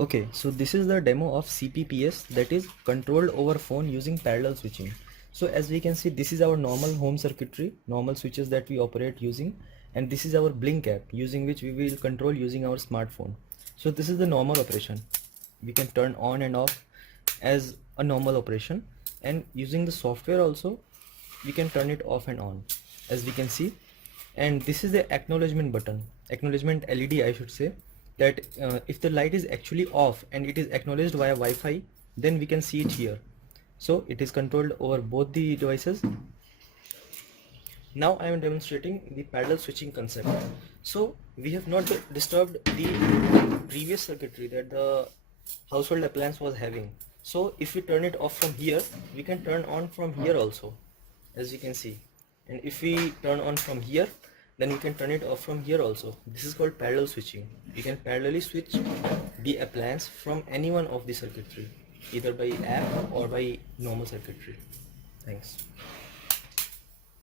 Okay, so this is the demo of CPPS, that is controlled over phone using parallel switching. So as we can see, this is our normal home circuitry, normal switches that we operate using, and this is our Blink app using which we will control using our smartphone. So this is the normal operation. We can turn on and off as a normal operation, and using the software also we can turn it off and on, as we can see. And this is the acknowledgement button, acknowledgement LED I should say, that if the light is actually off and it is acknowledged via Wi-Fi, then we can see it here. So it is controlled over both the devices. Now I am demonstrating the parallel switching concept. So we have not disturbed the previous circuitry that the household appliance was having. So if we turn it off from here, we can turn on from here also, as you can see. And if we turn on from here, then we can turn it off from here also. This is called parallel switching. We can parallelly switch the appliance from any one of the circuitry, either by app or by normal circuitry. Thanks.